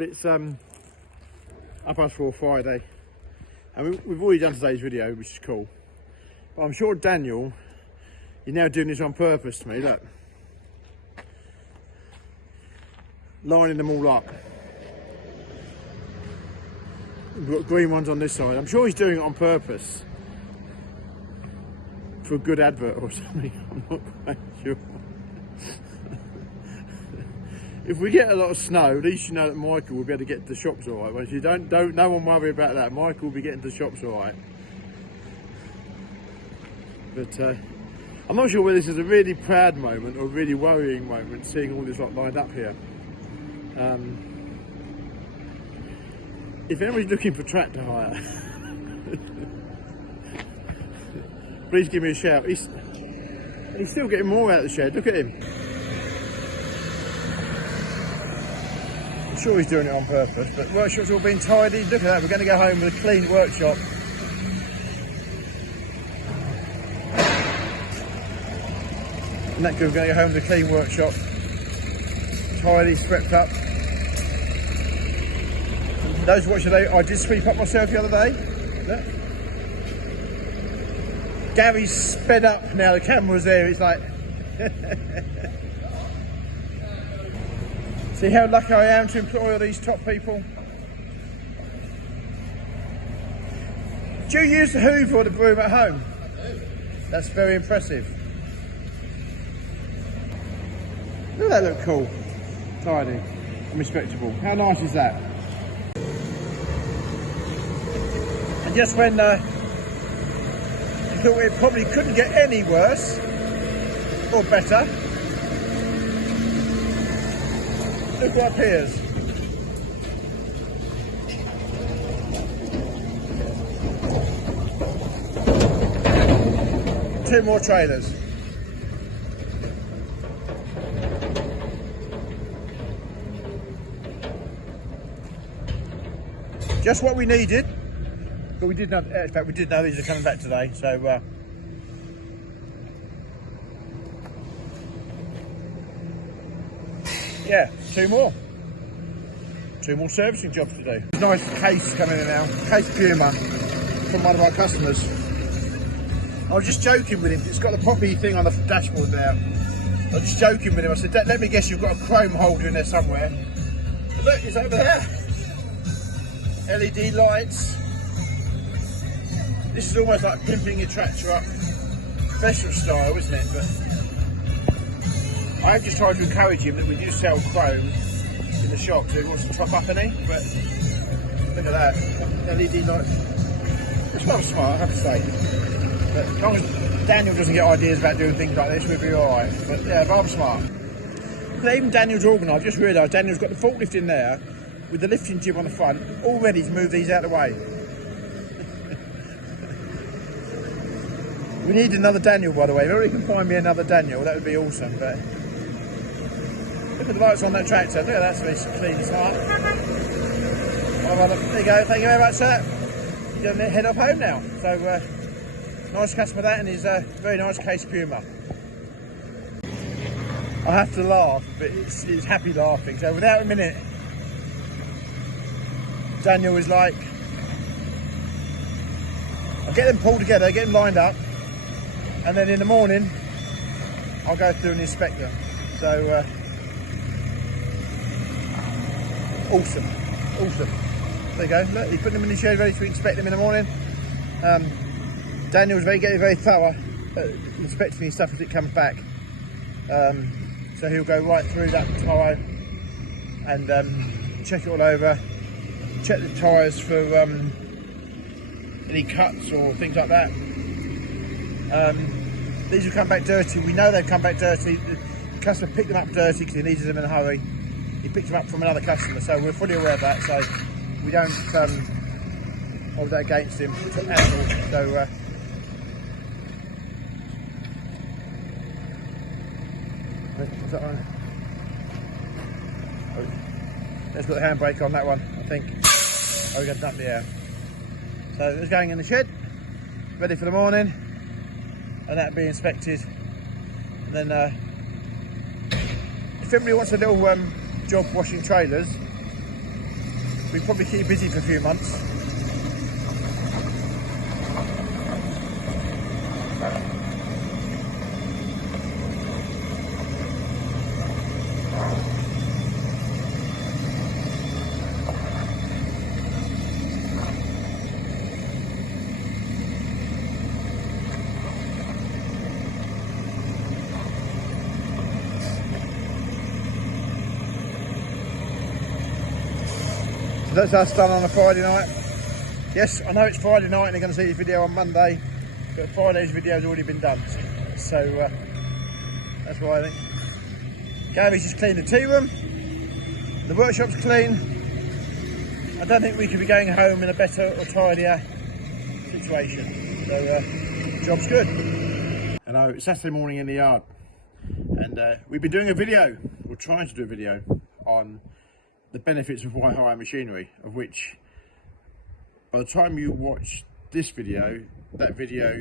well, it's 4:30 Friday, and we've already done today's video, which is cool. But I'm sure Daniel, you're now doing this on purpose to me. Look, lining them all up. We've got green ones on this side. I'm sure he's doing it on purpose for a good advert or something. I'm not quite sure. If we get a lot of snow, at least you know that Michael will be able to get to the shops all right. Once you don't, no one worry about that. Michael will be getting to the shops all right. But I'm not sure whether this is a really proud moment or a really worrying moment, seeing all this lot lined up here. If anybody's looking for tractor hire, please give me a shout. He's still getting more out of the shed. Look at him. I'm sure he's doing it on purpose, but the workshop's all been tidy. Look at that, we're going to go home with a clean workshop. Isn't that good? We're going to go home with a clean workshop. Tidy, swept up. Those who watch today, I did sweep up myself the other day. Look. Gary's sped up now, the camera's there, it's like... See how lucky I am to employ all these top people? Do you use the hoover or the broom at home? That's very impressive. Doesn't that look cool? Tidy and respectable. How nice is that? And just when you thought it probably couldn't get any worse or better, look what appears. Two more trailers. Just what we needed, but we did know. In fact, we did know these are coming back today. So yeah, two more servicing jobs to do. Nice case coming in now, case Puma from one of our customers. I was just joking with him. It's got the poppy thing on the dashboard there. I was just joking with him. I said, "Let me guess, you've got a chrome holder in there somewhere." But look, it's over there. LED lights. This is almost like pimping your tractor up, professional style, isn't it? But I have just tried to encourage him that we do sell chrome in the shop, so he wants to top up any. But look at that, LED lights. It's rather smart, I have to say. But as long as Daniel doesn't get ideas about doing things like this, we'll be all right. But yeah, rather smart. But even Daniel's organised. I've just realised Daniel's got the forklift in there with the lifting jib on the front, all ready to move these out of the way. We need another Daniel, by the way. If anybody can find me another Daniel, that would be awesome. But look at the lights on that tractor. Look at that, it's clean and smart. There you go. Thank you very much, sir. You're going to head off home now. So nice customer that, and his very nice case Puma. I have to laugh, but it's happy laughing. So without a minute, Daniel is like, I'll get them pulled together, get them lined up, and then in the morning I'll go through and inspect them. So awesome. There you go. Look, he's putting them in the shed ready to inspect them in the morning. Daniel's very thorough at inspecting his stuff as it comes back. So he'll go right through that tomorrow and check it all over. Check the tyres for any cuts or things like that. These will come back dirty. We know they've come back dirty. The customer picked them up dirty because he needed them in a hurry. He picked them up from another customer, so we're fully aware of that. So we don't hold that against him at all. So is that on? Let's put the handbrake on that one, I think. Oh, we got it up the air. So it's going in the shed, ready for the morning, and that'll be inspected. And then if anybody wants a little job washing trailers, we probably keep busy for a few months. So that's us done on a Friday night. Yes, I know it's Friday night and you're going to see this video on Monday, but Friday's video's already been done. So that's why I think. Gary's just cleaned the tea room. The workshop's clean. I don't think we could be going home in a better or tidier situation. So job's good. Hello, it's Saturday morning in the yard, and we've been doing a video, we're trying to do a video on the benefits of why hire machinery, of which by the time you watch this video, that video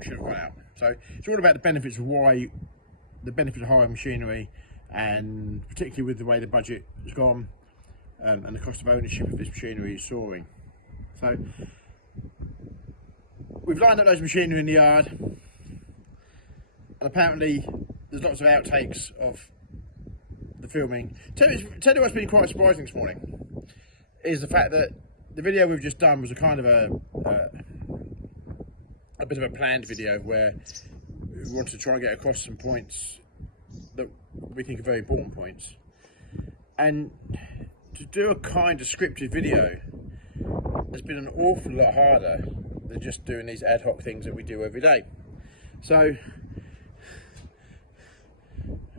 should have gone out. So it's all about the benefits of hire machinery, and particularly with the way the budget has gone, and the cost of ownership of this machinery is soaring. So we've lined up those machinery in the yard, and apparently there's lots of outtakes of the filming. Tell you what's been quite surprising this morning is the fact that the video we've just done was a kind of a bit of a planned video where we wanted to try and get across some points that we think are very important points, and to do a kind of scripted video has been an awful lot harder than just doing these ad hoc things that we do every day. So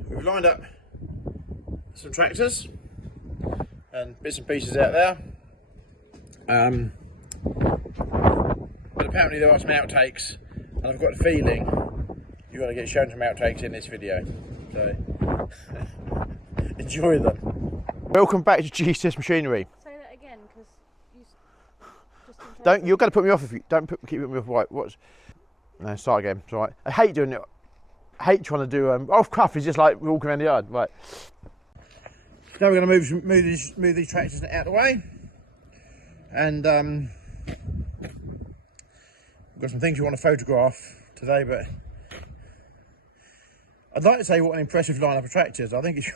we've lined up some tractors and bits and pieces out there, but apparently there are some outtakes, and I've got a feeling you're going to get shown some outtakes in this video, so enjoy them. Welcome back to GCS Machinery. Say that again, because you just don't. You're going to put me off if you don't keep putting me off. Right? What's? No, start again. It's all right. I hate doing it. I hate trying to do off cuff. Is just like walking around the yard. Right. Now we're going to move these tractors out of the way, and we've got some things we want to photograph today. But I'd like to say what an impressive lineup of tractors. I think it's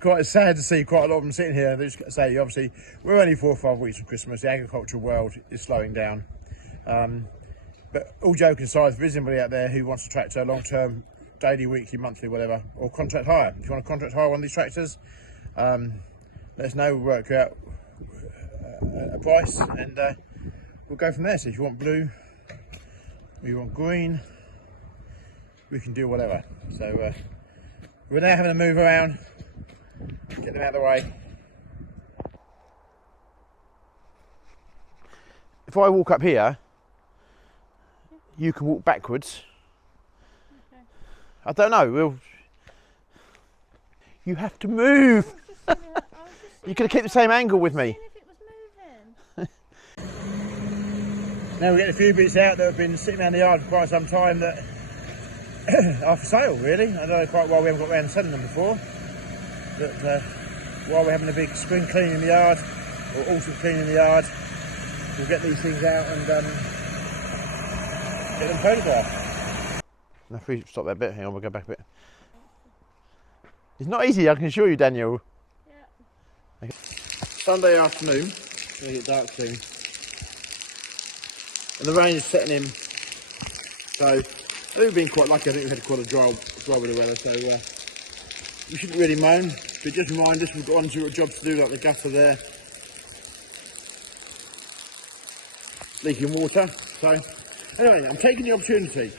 quite sad to see quite a lot of them sitting here. They just say, obviously, we're only 4 or 5 weeks from Christmas. The agricultural world is slowing down. But all joking aside, if there's anybody out there who wants a tractor long term, daily, weekly, monthly, whatever, or contract hire. If you want to contract hire one of these tractors, let us know. We'll work out a price, and we'll go from there. So if you want blue, or you want green, we can do whatever. So we're now having a move around, get them out of the way. If I walk up here, you can walk backwards. I don't know. You have to move. You're going to keep the same angle with me. Now we're getting a few bits out that have been sitting around the yard for quite some time that are for sale, really. I don't know quite why we haven't got around to selling them before. But while we're having a big spring clean in the yard, or autumn clean in the yard, we'll get these things out and get them photographed. Now if we stop that bit, hang on, we'll go back a bit. It's not easy, I can assure you, Daniel. Yeah. Okay. Sunday afternoon, it's going to get dark soon, and the rain is setting in, so we've been quite lucky. I think we've had quite a dry with the weather, so we shouldn't really moan, but just remind us we've got one or job to do, like the gutter there, leaking water. So anyway, I'm taking the opportunity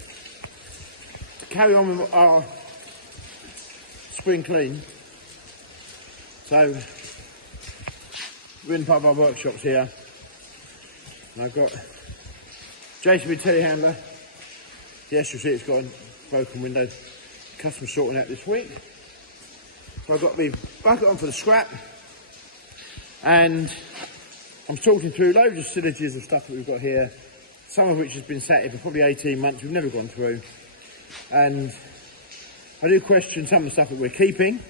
to carry on with our spring clean. So we're in part of our workshops here, and I've got JCB telehandler. Yes, you'll see it's got a broken window. Customer sorting out this week. So I've got the bucket on for the scrap, and I'm sorting through loads of facilities of stuff that we've got here, some of which has been sat here for probably 18 months, we've never gone through, and I do question some of the stuff that we're keeping.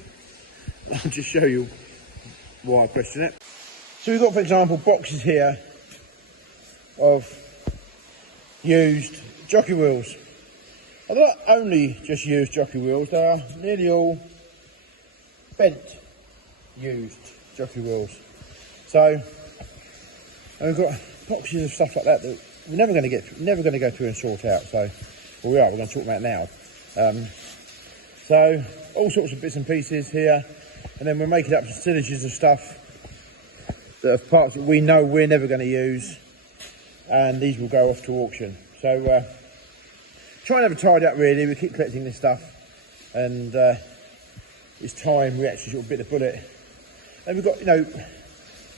I'll just show you why I question it. So we've got, for example, boxes here of used jockey wheels. And they're not only just used jockey wheels, they are nearly all bent used jockey wheels. So, and we've got boxes of stuff like that that we're never going to go through and sort out. So, well, we're going to sort them out now. So, all sorts of bits and pieces here, and then we're making up stillages of stuff that are parts that we know we're never going to use, and these will go off to auction. So, try and have a tidy up really. We keep collecting this stuff, and it's time we actually sort of bit the bullet. And we've got, you know,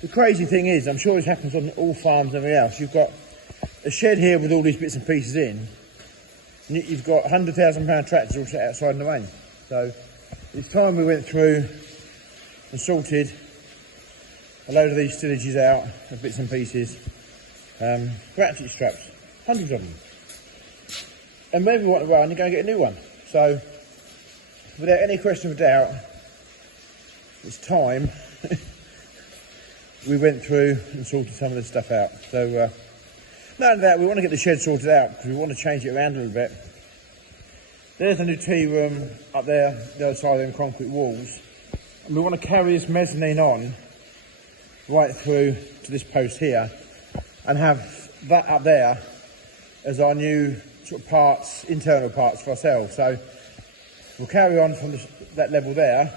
the crazy thing is, I'm sure this happens on all farms and everything else, you've got a shed here with all these bits and pieces in, and you've got £100,000 tractors all set outside in the rain. So it's time we went through and sorted a load of these stillages out of bits and pieces, ratchet straps, hundreds of them. And maybe want to run and go and get a new one. So without any question of doubt, it's time we went through and sorted some of this stuff out. So not only that, we want to get the shed sorted out because we want to change it around a little bit. There's a new tea room up there, the other side of them concrete walls. And we want to carry this mezzanine on right through to this post here and have that up there as our new sort of parts, internal parts for ourselves. So we'll carry on from that level there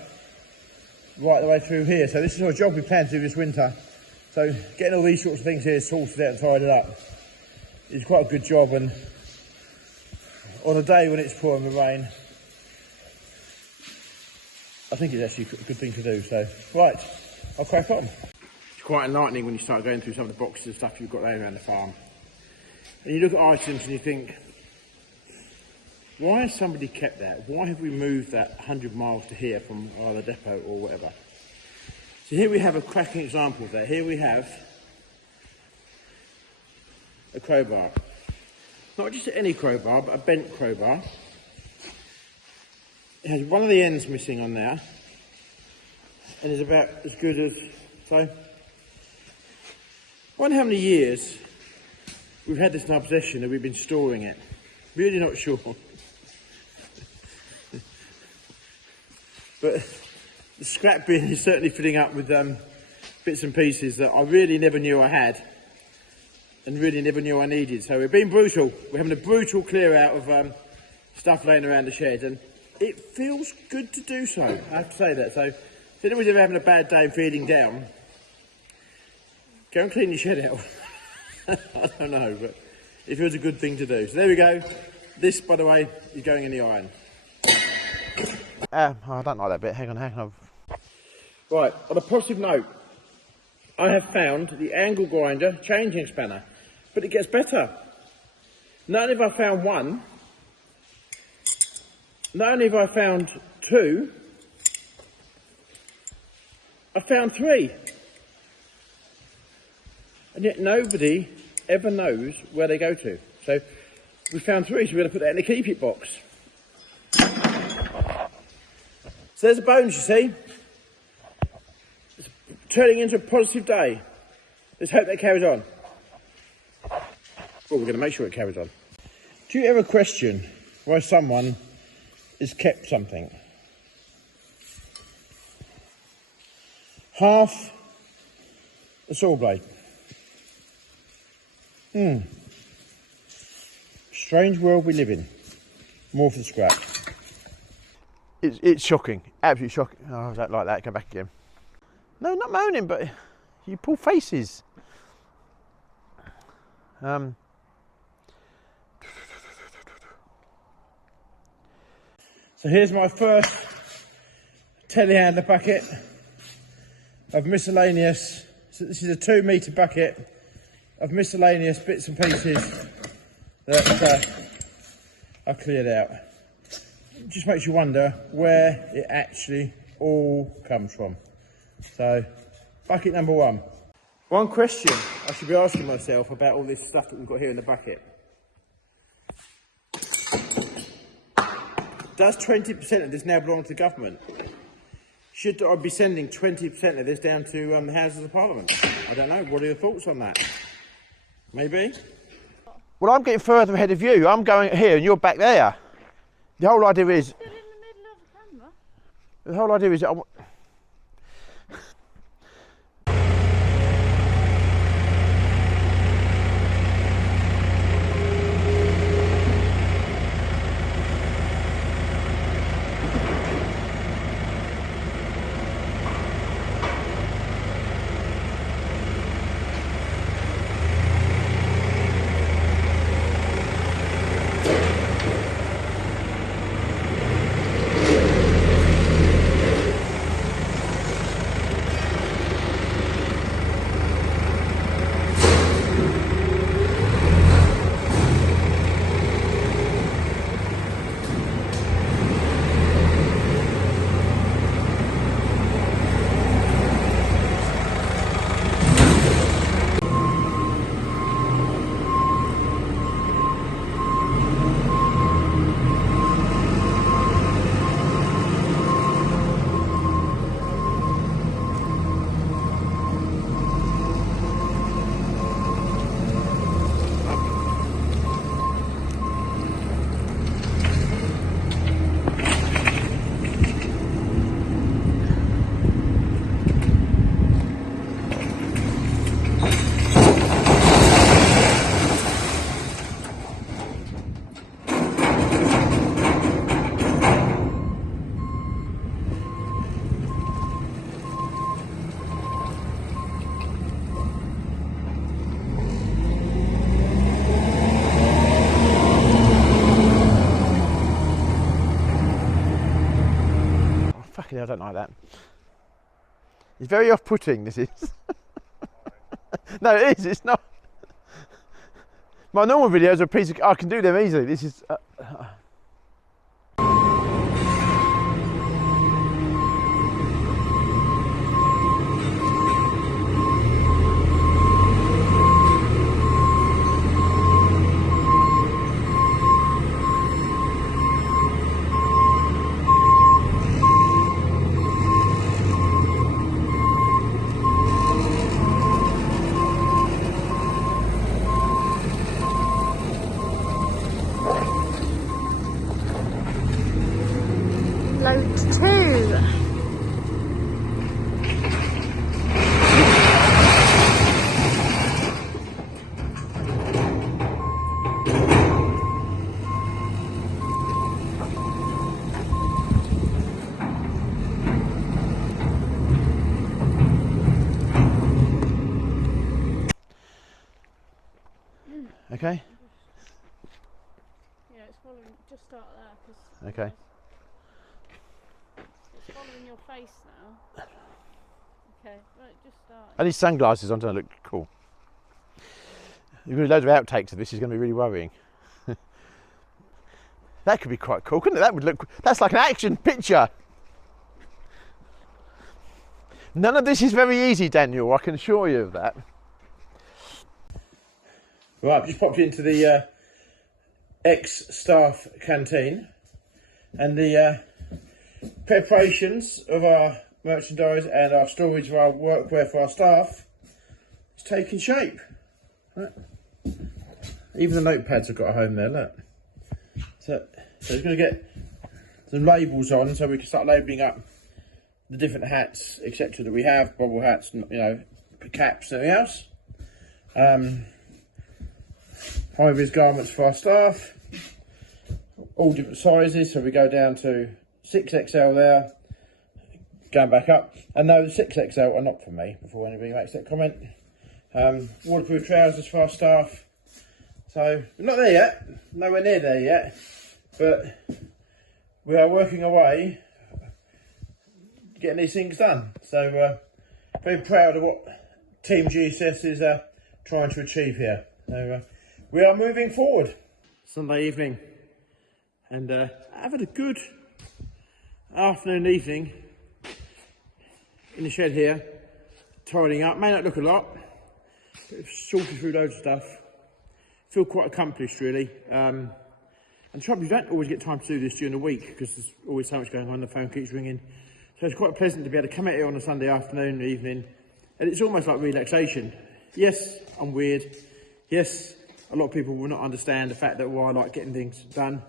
right the way through here. So this is a job we plan to do this winter. So getting all these sorts of things here sorted out and tidied up is quite a good job, and on a day when it's pouring with rain, I think it's actually a good thing to do. So right, I'll crack on. It's quite enlightening when you start going through some of the boxes of stuff you've got laying around the farm. And you look at items and you think, why has somebody kept that? Why have we moved that 100 miles to here from either depot or whatever? So here we have a cracking example of that. Here we have a crowbar. Not just any crowbar, but a bent crowbar. It has one of the ends missing on there, and is about as good as, so. I wonder how many years we've had this in our possession and we've been storing it. Really not sure. But the scrap bin is certainly filling up with bits and pieces that I really never knew I had and really never knew I needed. So we're being brutal. We're having a brutal clear out of stuff laying around the shed, and it feels good to do so. I have to say that. So if anyone's ever having a bad day and feeling down, go and clean your shed out. I don't know, but it feels a good thing to do. So there we go. This, by the way, is going in the iron. I don't like that bit. Hang on. Right, on a positive note, I have found the angle grinder changing spanner, but it gets better. Not only have I found one, not only have I found two, I found three. And yet nobody ever knows where they go to. So we found three, so we're going to put that in the keep it box. So there's a bonus, you see. It's turning into a positive day. Let's hope that carries on. Well, we're going to make sure it carries on. Do you ever question why someone has kept something? Half a saw blade. Strange world we live in. More for the scrap. It's shocking, absolutely shocking. Oh, I don't like that. Go back again. No, not moaning, but you pull faces. So here's my first telehandler bucket of miscellaneous. So this is a 2 metre bucket of miscellaneous bits and pieces that I cleared out. It just makes you wonder where it actually all comes from. So, bucket number one. One question I should be asking myself about all this stuff that we've got here in the bucket. Does 20% of this now belong to the government? Should I be sending 20% of this down to the Houses of Parliament? I don't know. What are your thoughts on that? Maybe? Well, I'm getting further ahead of you. I'm going here and you're back there. The whole idea is... Stood in the middle of the camera. The whole idea is... Fucking hell, I don't like that. It's very off-putting, this is. No, it is, it's not. My normal videos are a piece of... I can do them easily. This is... Load 2. Okay? Yeah, it's following. Just start there. 'Cause Okay. it's following your face now. Okay, right, just start. I need sunglasses on to look cool. You're going to do loads of outtakes of this. Is going to be really worrying. That could be quite cool, couldn't it? That would look... That's like an action picture. None of this is very easy, Daniel. I can assure you of that. Right, I've just popped into the ex-staff canteen, and the preparations of our merchandise and our storage of our workwear for our staff is taking shape. Right. Even the notepads I've got at home there, look. So it's going to get some labels on so we can start labelling up the different hats, etc. that we have, bobble hats, you know, caps, and everything else. High-vis garments for our staff, all different sizes, so we go down to 6XL there, going back up, and those 6XL are not for me, before anybody makes that comment. Waterproof trousers for our staff, so we're not there yet, nowhere near there yet, but we are working away, getting these things done, so very proud of what Team GCS is trying to achieve here. So, we are moving forward. Sunday evening, and I've had a good afternoon, evening in the shed here, tidying up. May not look a lot, but sorted through loads of stuff. Feel quite accomplished, really. And the trouble is, you don't always get time to do this during the week because there's always so much going on. The phone keeps ringing. So So it's quite pleasant to be able to come out here on a Sunday afternoon, evening, and it's almost like relaxation. Yes, I'm weird. Yes, a lot of people will not understand the fact that I like getting things done.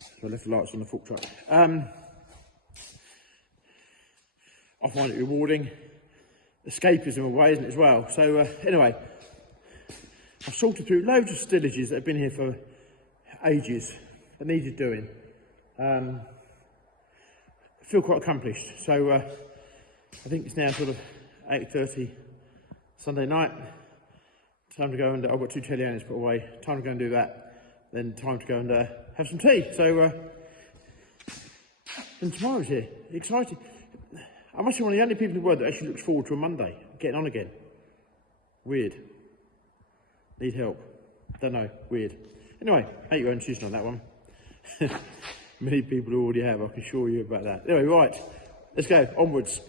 So I left the lights on the fork truck. I find it rewarding. Escapism away, isn't it, as well? So anyway, I've sorted through loads of stillages that have been here for ages that needed doing. I feel quite accomplished. So I think it's now sort of 8:30 Sunday night. Time to go and I've got 2 Italianos put away. Time to go and do that. Then time to go and have some tea. So and tomorrow's here. Exciting. I must be one of the only people in the world that actually looks forward to a Monday, getting on again. Weird. Need help. Don't know. Weird. Anyway, make your own decision on that one. Many people already have, I can assure you about that. Anyway, right. Let's go. Onwards.